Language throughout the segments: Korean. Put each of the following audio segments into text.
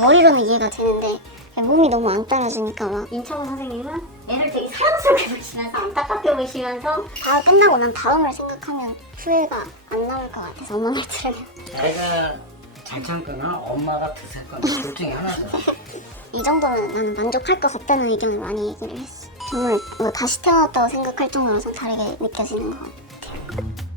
머리로는 이해가 되는데 몸이 너무 안 따라주니까 막 인천원 선생님은 애를 되게 사랑스럽게 보시면서 안타깝게 보시면서 다 끝나고 난 다음을 생각하면 후회가 안 나올 것 같아서 엄마 말 들으면 애가 잘 참거나 엄마가 드실 거나 둘 중에 하나죠. 이 정도면 나는 만족할 것 같다는 의견을 많이 얘기를 했어. 정말 뭐 다시 태어났다고 생각할 정도로 좀 다르게 느껴지는 것 같아요.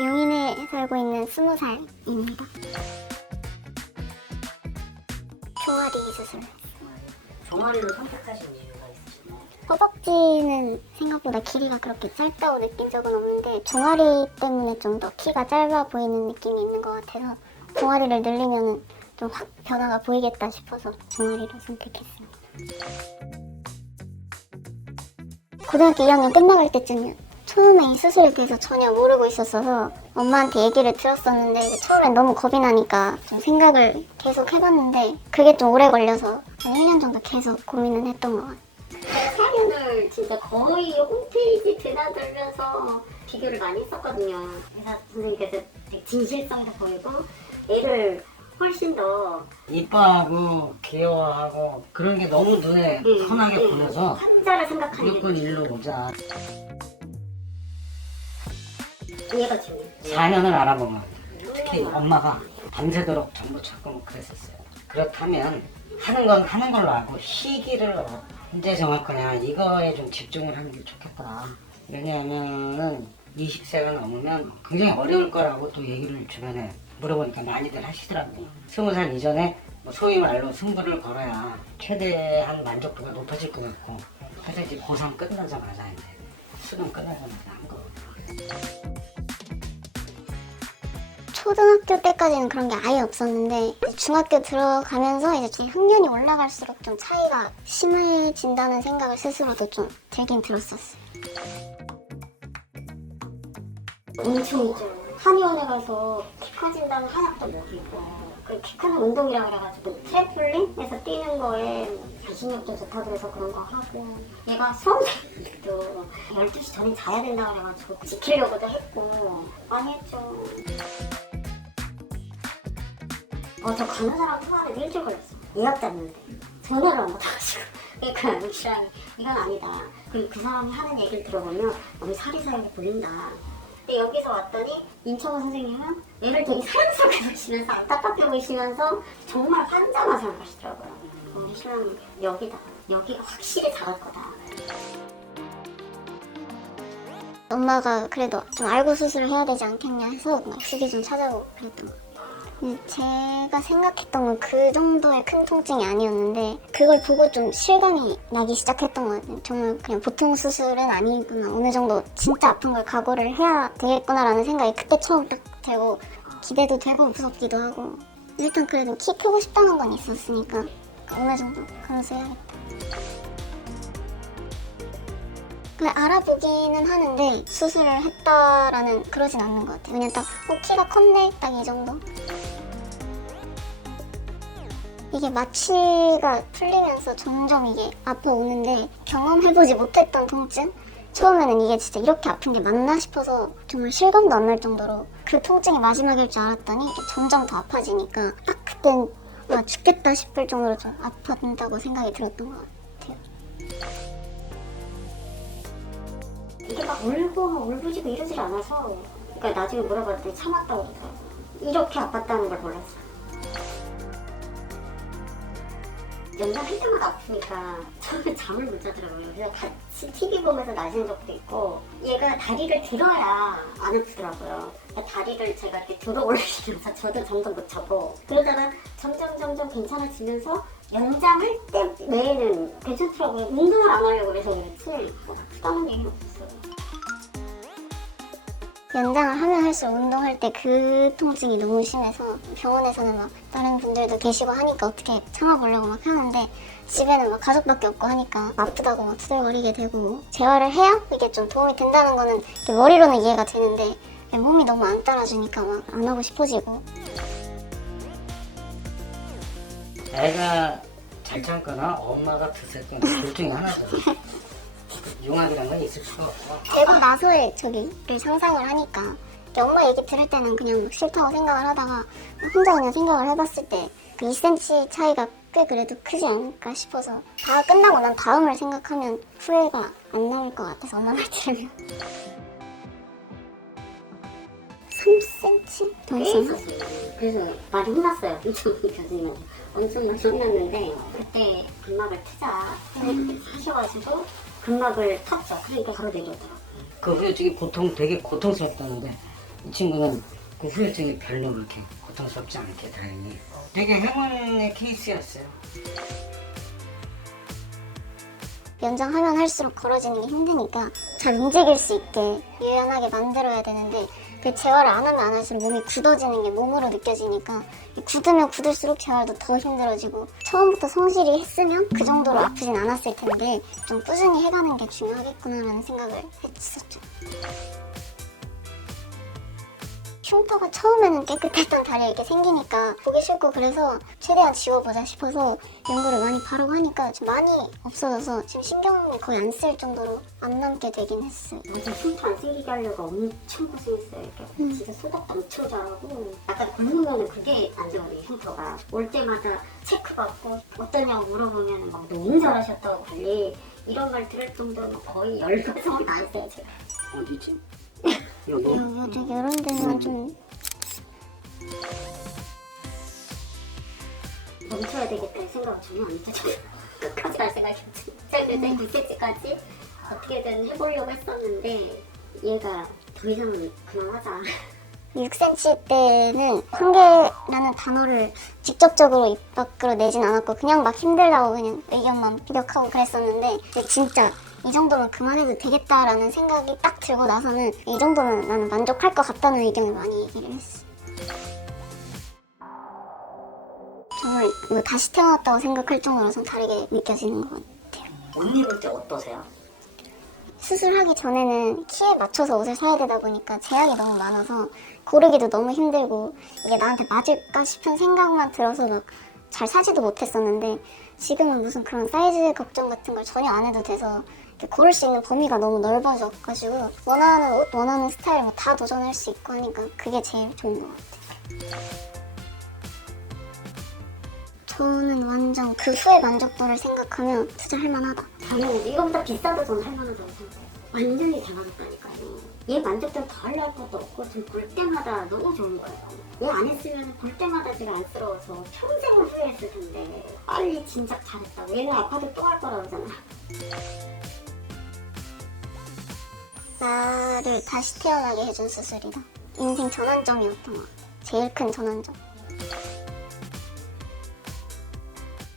용인에 살고 있는 20살입니다. 종아리 수술. 종아리를 선택하신 이유가 있으신가요? 허벅지는 생각보다 길이가 그렇게 짧다고 느낀 적은 없는데 종아리 때문에 좀 더 키가 짧아 보이는 느낌이 있는 것 같아서 종아리를 늘리면 좀 확 변화가 보이겠다 싶어서 종아리를 선택했습니다. 고등학교 2학년 끝나갈 때쯤이요. 처음에 이 수술에 대해서 전혀 모르고 있었어서 엄마한테 얘기를 들었었는데 처음엔 너무 겁이 나니까 좀 생각을 계속 해봤는데 그게 좀 오래 걸려서 한 1년 정도 계속 고민은 했던 것 같아요. 사연을 진짜 거의 홈페이지 드나들면서 비교를 많이 했었거든요. 의사 선생님께서 되게 진실성도 보이고 애를 훨씬 더 이뻐하고 귀여워하고 그런 게 너무 눈에 선하게 보여서 환자를 생각하는 무조건 일로 오자. 이해가 지금 4년을 알아보면 특히 엄마가 밤새도록 정보 찾고 뭐 그랬었어요. 그렇다면 하는 건 하는 걸로 알고 시기를 언제 정할 거냐 이거에 좀 집중을 하는 게 좋겠다. 왜냐하면은 20세가 넘으면 굉장히 어려울 거라고 또 얘기를 주변에 물어보니까 많이들 하시더라고요. 20살 이전에 뭐 소위 말로 승부를 걸어야 최대한 만족도가 높아질 것 같고 사실 이제 고3 끝나자마자 이제 수능 끝나자마자 한 거. 초등학교 때까지는 그런 게 아예 없었는데 중학교 들어가면서 이제 제 학년이 올라갈수록 좀 차이가 심해진다는 생각을 스스로도 좀 들긴 들었었어요. 엄청 있죠. 한의원에 가서 키 커진다는 한약도 먹이고 그 키 크는 운동이라 그래가지고 트램폴린에서 뛰는 거에 자신력도 좋다 그래서 그런 거 하고 얘가 수험생도 12시 전에 자야 된다 그래가지고 지키려고도 했고 많이 했죠. 저 간호사랑 통화하는데 일주일 걸렸어. 예약 잡는데 전화를 안 받아가지고 그러니까 육시랑이 이건 아니다. 그리고 그 사람이 하는 얘기를 들어보면 너무 사리사욕이 보인다. 근데 여기서 왔더니 인천원 선생님은 애를 되게 사랑스럽게 보시면서 안타깝게 보시면서 정말 환자만 생각하시더라고요. 우리 신랑이 여기가 확실히 잘할 거다. 엄마가 그래도 좀 알고 수술을 해야 되지 않겠냐 해서 막 휴게 좀 찾아보고 그랬던 거. 제가 생각했던 건 그 정도의 큰 통증이 아니었는데 그걸 보고 좀 실감이 나기 시작했던 것 같아요. 정말 그냥 보통 수술은 아니구나. 어느 정도 진짜 아픈 걸 각오를 해야 되겠구나라는 생각이 그때 처음 딱 들고 기대도 되고 무섭기도 하고 일단 그래도 키 크고 싶다는 건 있었으니까 어느 정도 감수해야겠다. 근데 알아보기는 하는데 수술을 했다라는 그러진 않는 것 같아요. 그냥 딱 키가 컸네 딱 이 정도. 이게 마취가 풀리면서 점점 이게 아파오는데 경험해보지 못했던 통증? 처음에는 이게 진짜 이렇게 아픈 게 맞나 싶어서 정말 실감도 안 날 정도로 그 통증이 마지막일 줄 알았더니 이게 점점 더 아파지니까 딱 그땐 와 죽겠다 싶을 정도로 좀 아팠다고 생각이 들었던 것 같아요. 이게 막 울부짖고 이러질 않아서 그러니까 나중에 물어봤더니 참았다고 그러더라고요. 이렇게 아팠다는 걸 몰랐어요. 연장할 때마다 아프니까 처음에 잠을 못 자더라고요. 그래서 같이 TV 보면서 나신 적도 있고 얘가 다리를 들어야 안 아프더라고요. 그러니까 다리를 제가 이렇게 들어 올리면서 저도 점점 못 자고 그러다가 점점 괜찮아지면서 연장할 때 외에는 괜찮더라고요. 운동을 안 하려고 그래서 그렇지 아프다는 얘기는 없었어요. 연장을 하면 할수록 운동할 때 그 통증이 너무 심해서 병원에서는 막 다른 분들도 계시고 하니까 어떻게 참아보려고 막 하는데 집에는 막 가족밖에 없고 하니까 아프다고 막 투덜거리게 되고 재활을 해야 이게 좀 도움이 된다는 거는 머리로는 이해가 되는데 몸이 너무 안 따라주니까 막 안 하고 싶어지고 애가 잘 참거나 엄마가 드세거나 둘 중에 하나죠. 융합이란 건 있을 수가 없고. 되고 나서의 저기를 상상을 하니까 이렇게 엄마 얘기 들을 때는 그냥 막 싫다고 생각을 하다가 혼자 그냥 생각을 해봤을 때 그 2cm 차이가 꽤 그래도 크지 않을까 싶어서 다 끝나고 난 다음을 생각하면 후회가 안 남을 것 같아서 엄마 말 들으면 3cm? 더 꽤 있었나? 있었어요. 그래서 많이 혼났어요. 이정희 교수님한테. 엄청 많이 혼났는데 그때 근막을 트자 선생님께서 하셔가지고 근막을 텄죠. 그러니까 바로 내려오더라고요. 그 후유증이 보통 되게 고통스럽다는데 이 친구는 그 후유증이 별로 그렇게 고통스럽지 않게 다행히 되게 행운의 케이스였어요. 연장하면 할수록 걸어지는 게 힘드니까 잘 움직일 수 있게 유연하게 만들어야 되는데 그 재활을 안 하면 안 할수록 몸이 굳어지는 게 몸으로 느껴지니까 굳으면 굳을수록 재활도 더 힘들어지고 처음부터 성실히 했으면 그 정도로 아프진 않았을 텐데 좀 꾸준히 해가는 게 중요하겠구나라는 생각을 했었죠. 흉터가 처음에는 깨끗했던 다리에 이렇게 생기니까 보기 싫고 그래서 최대한 지워보자 싶어서 연고를 많이 바르고 하니까 좀 많이 없어져서 지금 신경이 거의 안 쓸 정도로 안 남게 되긴 했어요. 완전 흉터 안 생기게 하려고 엄청 고생했어요. 이렇게 진짜 소독도 엄청 잘하고 약간 굶으면 그게 안 좋아요. 흉터가 올 때마다 체크받고 어떠냐고 물어보면 막 너무 잘하셨다고 관리 이런 말 들을 정도로 거의 10배속은 안 했어요 제가. 어디지? 여기? 요즘 이런 데는 좀 멈춰야 되겠다는 생각을 전혀 안 했죠. 끝까지 할 생각이 없죠. 짧게는 2cm까지 어떻게든 해보려고 했었는데 얘가 더 이상은 그만하자. 6cm 때는 한계라는 단어를 직접적으로 입 밖으로 내진 않았고 그냥 막 힘들다고 그냥 의견만 피력하고 그랬었는데 근데 진짜 이 정도면 그만해도 되겠다라는 생각이 딱 들고 나서는 이 정도면 나는 만족할 것 같다는 의견을 많이 얘기를 했어. 정말 뭐 다시 태어났다고 생각할 정도로 좀 다르게 느껴지는 것 같아요. 언니 볼 때 어떠세요? 수술하기 전에는 키에 맞춰서 옷을 사야 되다 보니까 제약이 너무 많아서 고르기도 너무 힘들고 이게 나한테 맞을까 싶은 생각만 들어서 막 잘 사지도 못했었는데 지금은 무슨 그런 사이즈 걱정 같은 걸 전혀 안 해도 돼서 이렇게 고를 수 있는 범위가 너무 넓어져가지고 원하는 옷, 원하는 스타일 뭐 다 도전할 수 있고 하니까 그게 제일 좋은 것 같아요. 저는 완전 그 후의 만족도를 생각하면 투자할 만하다. 당연히 이거보다 비싸도 저는 할 만하다고 생각해요. 완전히 대만했다니까요. 얘 만족도를 더하려 할 것도 없고 지금 볼 때마다 너무 좋은 거예요. 얘 안 했으면 볼 때마다 제가 안쓰러워서 평생을 후회했을 텐데 빨리 진작 잘했다. 얘는 아파도 또 할 거라고 하잖아. 나를 다시 태어나게 해준 수술이다. 인생 전환점이었던 것 같아. 제일 큰 전환점.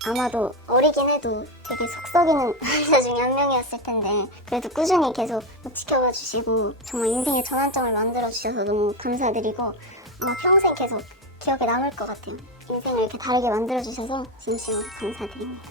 아마도 어리긴 해도 되게 속 썩이는 의사 중에 한 명이었을 텐데 그래도 꾸준히 계속 지켜봐 주시고 정말 인생의 전환점을 만들어 주셔서 너무 감사드리고 아마 평생 계속 기억에 남을 것 같아요. 인생을 이렇게 다르게 만들어 주셔서 진심으로 감사드립니다.